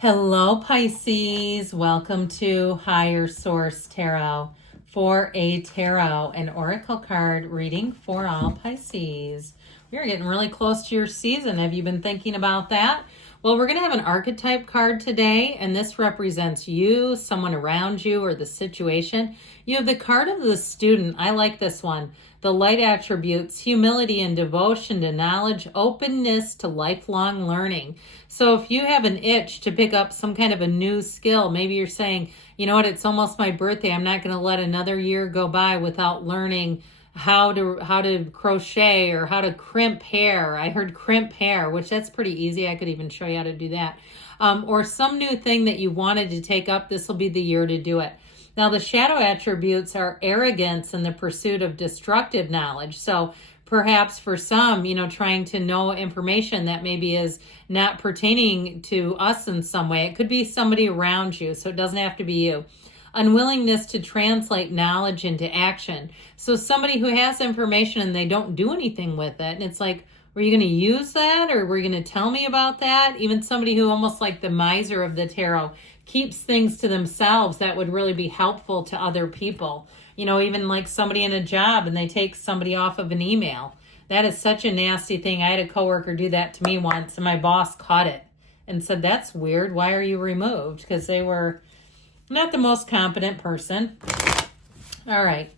Hello, Pisces. Welcome to Higher Source Tarot for a tarot and oracle card reading for all Pisces. We are getting really close to your season. Have you been thinking about that? Well, we're going to have an archetype card today, and this represents you, someone around you, or the situation. You have the card of the student. I like this one. The light attributes, humility and devotion to knowledge, openness to lifelong learning. So if you have an itch to pick up some kind of a new skill, maybe you're saying, you know what, it's almost my birthday. I'm not going to let another year go by without learning how to crochet or how to crimp hair. I heard crimp hair, which that's pretty easy. I could even show you how to do that. Or some new thing that you wanted to take up. This will be the year to do it. Now, the shadow attributes are arrogance and the pursuit of destructive knowledge. So perhaps for some, trying to know information that maybe is not pertaining to us in some way. It could be somebody around you, so it doesn't have to be you. Unwillingness to translate knowledge into action. So somebody who has information and they don't do anything with it, and it's like, were you going to use that, or were you going to tell me about that? Even somebody who, almost like the miser of the tarot, keeps things to themselves that would really be helpful to other people. Even like somebody in a job and they take somebody off of an email. That is such a nasty thing. I had a coworker do that to me once, and my boss caught it and said, "That's weird. Why are you removed?" Because they were not the most competent person. All right.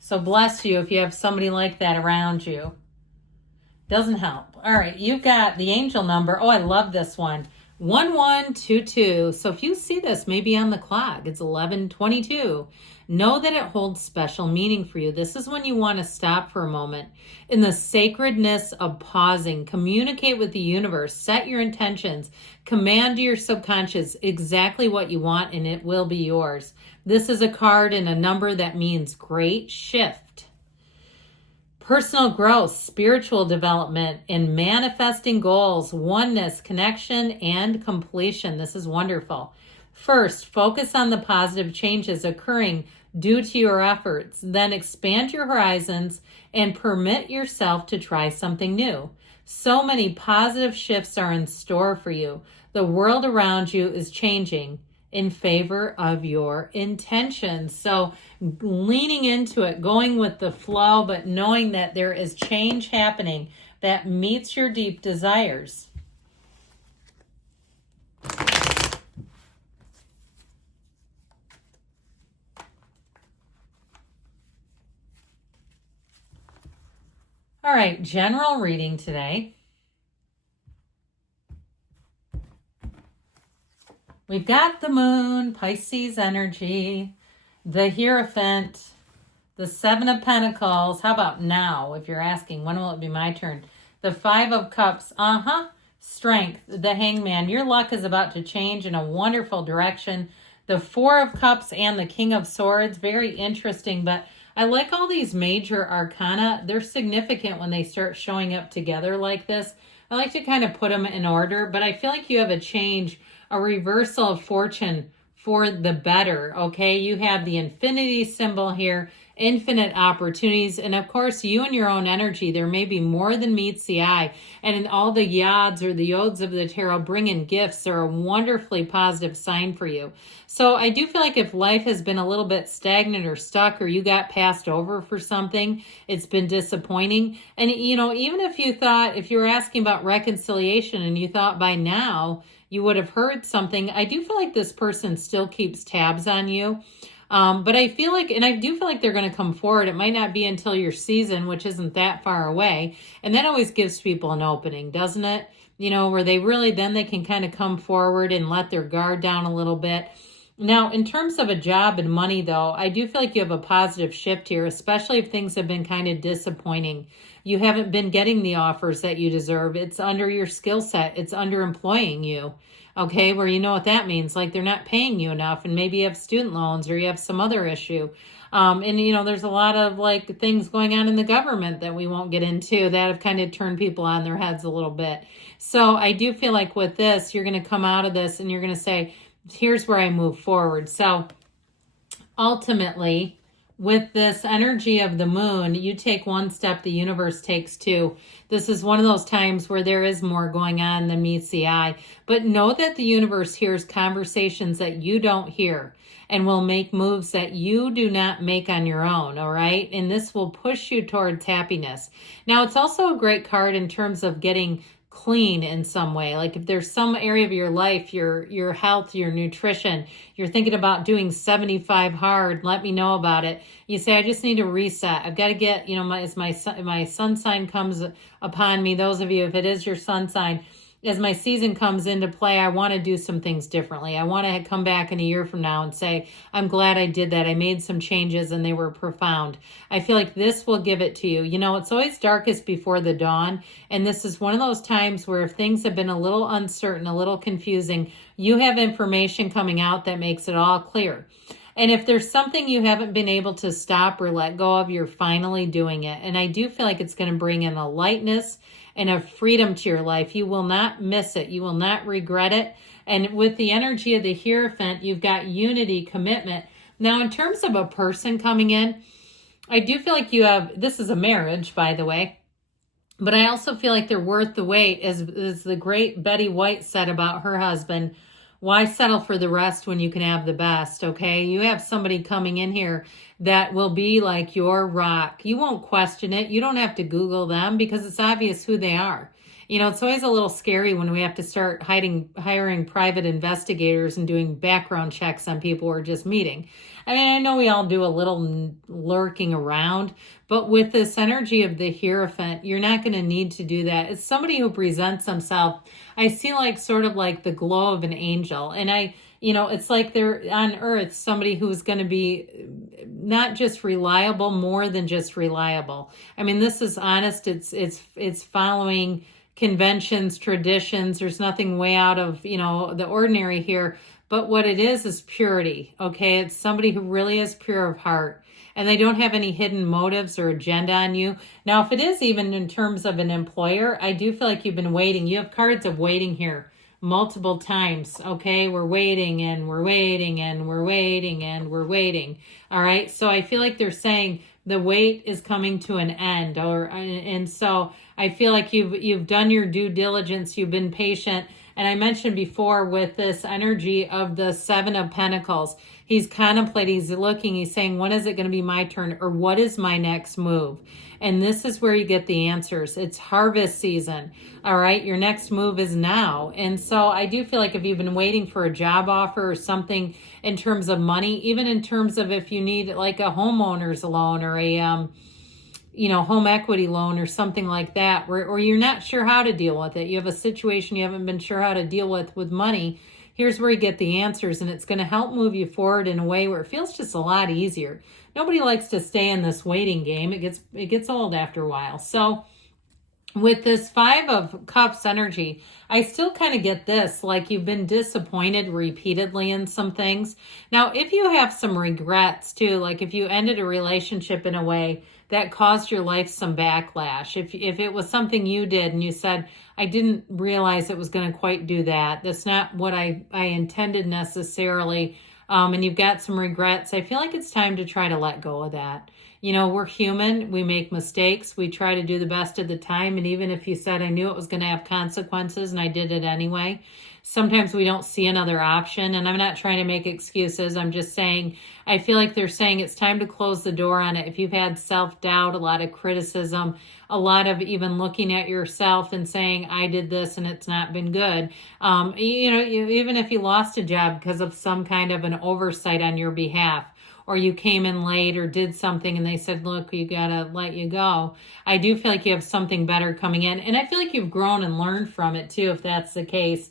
So bless you if you have somebody like that around you. Doesn't help. All right. You've got the angel number. Oh, I love this one. 1122. So if you see this maybe on the clock, it's 1122. Know that it holds special meaning for you. This is when you want to stop for a moment. In the sacredness of pausing, communicate with the universe, set your intentions, command to your subconscious exactly what you want, and it will be yours. This is a card and a number that means great shift, personal growth, spiritual development, and manifesting goals, oneness, connection, and completion. This is wonderful. First, focus on the positive changes occurring due to your efforts. Then expand your horizons and permit yourself to try something new. So many positive shifts are in store for you. The world around you is changing in favor of your intentions. So leaning into it, going with the flow, but knowing that there is change happening that meets your deep desires. All right, general reading today. We've got the moon, Pisces energy, the Hierophant, the Seven of Pentacles. How about now, if you're asking, when will it be my turn? The Five of Cups, strength, the Hangman. Your luck is about to change in a wonderful direction. The Four of Cups and the King of Swords, very interesting, but I like all these major arcana. They're significant when they start showing up together like this. I like to kind of put them in order, but I feel like you have a change, a reversal of fortune for the better, okay? You have the infinity symbol here, infinite opportunities, and of course, you and your own energy. There may be more than meets the eye, and in all the yads or the yods of the tarot bring in gifts are a wonderfully positive sign for you. So I do feel like if life has been a little bit stagnant or stuck, or you got passed over for something, it's been disappointing. And even if you were asking about reconciliation and you thought by now you would have heard something, I do feel like this person still keeps tabs on you. But I do feel like they're going to come forward. It might not be until your season, which isn't that far away. And that always gives people an opening, doesn't it? Where then they can kind of come forward and let their guard down a little bit. Now, in terms of a job and money, though, I do feel like you have a positive shift here, especially if things have been kind of disappointing. You haven't been getting the offers that you deserve. It's under your skill set. It's underemploying you. Okay, where you know what that means. Like they're not paying you enough, and maybe you have student loans or you have some other issue. There's a lot of like things going on in the government that we won't get into that have kind of turned people on their heads a little bit. So I do feel like with this, you're going to come out of this and you're going to say, here's where I move forward. So ultimately, with this energy of the moon, you take one step, the universe takes two. This is one of those times where there is more going on than meets the eye. But know that the universe hears conversations that you don't hear and will make moves that you do not make on your own, all right? And this will push you towards happiness. Now, it's also a great card in terms of getting clean in some way. Like if there's some area of your life, your health, your nutrition, you're thinking about doing 75 hard, let me know about it. You say, I just need to reset. I've got to get, as my sun sign comes upon me, those of you, if it is your sun sign, as my season comes into play, I want to do some things differently. I want to come back in a year from now and say, I'm glad I did that. I made some changes and they were profound. I feel like this will give it to you. It's always darkest before the dawn. And this is one of those times where if things have been a little uncertain, a little confusing, you have information coming out that makes it all clear. And if there's something you haven't been able to stop or let go of, you're finally doing it. And I do feel like it's going to bring in a lightness and a freedom to your life. You will not miss it. You will not regret it. And with the energy of the Hierophant, you've got unity, commitment. Now, in terms of a person coming in, I do feel like you have, this is a marriage, by the way, but I also feel like they're worth the wait, as the great Betty White said about her husband. Why settle for the rest when you can have the best, okay? You have somebody coming in here that will be like your rock. You won't question it. You don't have to Google them because it's obvious who they are. It's always a little scary when we have to start hiring private investigators and doing background checks on people we're just meeting. I mean, I know we all do a little lurking around, but with this energy of the Hierophant, you're not going to need to do that. It's somebody who presents themselves. I see like sort of like the glow of an angel. And it's like they're on earth, somebody who's going to be not just reliable, more than just reliable. I mean, this is honest. It's following conventions, traditions. There's nothing way out of, the ordinary here. But what it is purity, okay? It's somebody who really is pure of heart. And they don't have any hidden motives or agenda on you. Now, if it is even in terms of an employer, I do feel like you've been waiting. You have cards of waiting here multiple times, okay? We're waiting and we're waiting and we're waiting and we're waiting, all right? So I feel like they're saying the wait is coming to an end, and so I feel like you've done your due diligence, you've been patient. And I mentioned before with this energy of the Seven of Pentacles, he's contemplating, he's looking, he's saying, when is it going to be my turn? Or what is my next move? And this is where you get the answers. It's harvest season. All right. Your next move is now. And so I do feel like if you've been waiting for a job offer or something in terms of money, even in terms of if you need like a homeowner's loan or a, home equity loan or something like that, or you're not sure how to deal with it. You have a situation you haven't been sure how to deal with money. Here's where you get the answers, and it's going to help move you forward in a way where it feels just a lot easier. Nobody likes to stay in this waiting game. It gets old after a while. So with this Five of Cups energy, I still kind of get this, like you've been disappointed repeatedly in some things. Now, if you have some regrets too, like if you ended a relationship in a way that caused your life some backlash, if it was something you did and you said, I didn't realize it was going to quite do that, that's not what I intended necessarily, and you've got some regrets, I feel like it's time to try to let go of that. We're human. We make mistakes. We try to do the best at the time. And even if you said, I knew it was going to have consequences and I did it anyway, sometimes we don't see another option. And I'm not trying to make excuses. I'm just saying, I feel like they're saying it's time to close the door on it. If you've had self-doubt, a lot of criticism, a lot of even looking at yourself and saying, I did this and it's not been good. Even if you lost a job because of some kind of an oversight on your behalf, or you came in late or did something and they said, look, you got to let you go. I do feel like you have something better coming in. And I feel like you've grown and learned from it too, if that's the case.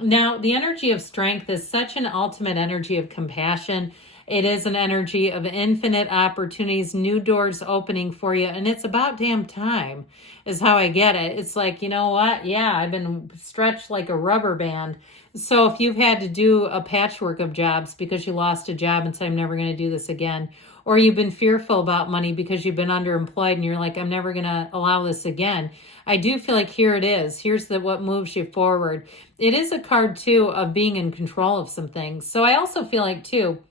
Now, the energy of strength is such an ultimate energy of compassion. It is an energy of infinite opportunities, new doors opening for you. And it's about damn time is how I get it. It's like, you know what? Yeah, I've been stretched like a rubber band. So if you've had to do a patchwork of jobs because you lost a job and said, I'm never going to do this again, or you've been fearful about money because you've been underemployed and you're like, I'm never going to allow this again. I do feel like here it is. Here's what moves you forward. It is a card too of being in control of some things. So I also feel like too,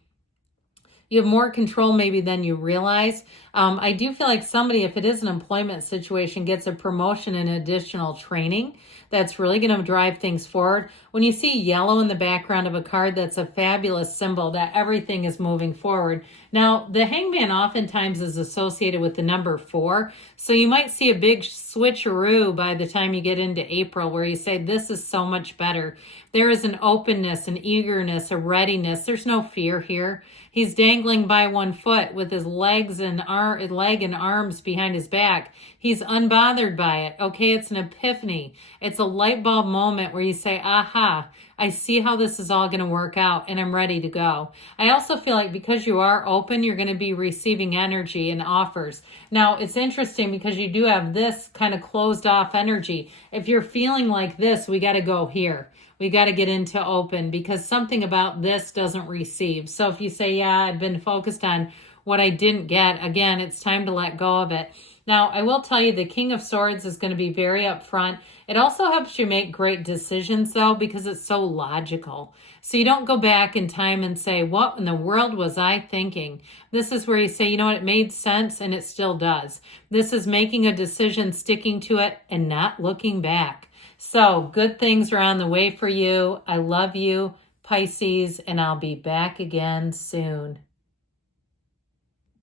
You have more control maybe than you realize. I do feel like somebody, if it is an employment situation, gets a promotion and additional training. That's really going to drive things forward. When you see yellow in the background of a card, that's a fabulous symbol that everything is moving forward. Now, the hangman oftentimes is associated with the number 4. So you might see a big switcheroo by the time you get into April where you say, this is so much better. There is an openness, an eagerness, a readiness. There's no fear here. He's dangling by one foot with his leg and arms behind his back. He's unbothered by it. Okay, it's an epiphany. It's a light bulb moment where you say, aha, I see how this is all going to work out and I'm ready to go. I also feel like because you are open, you're going to be receiving energy and offers. Now, it's interesting because you do have this kind of closed off energy. If you're feeling like this, we got to go here. We got to get into open because something about this doesn't receive. So if you say, yeah, I've been focused on what I didn't get, again, it's time to let go of it. Now, I will tell you the King of Swords is going to be very upfront. It also helps you make great decisions, though, because it's so logical. So you don't go back in time and say, what in the world was I thinking? This is where you say, you know what, it made sense, and it still does. This is making a decision, sticking to it, and not looking back. So good things are on the way for you. I love you, Pisces, and I'll be back again soon.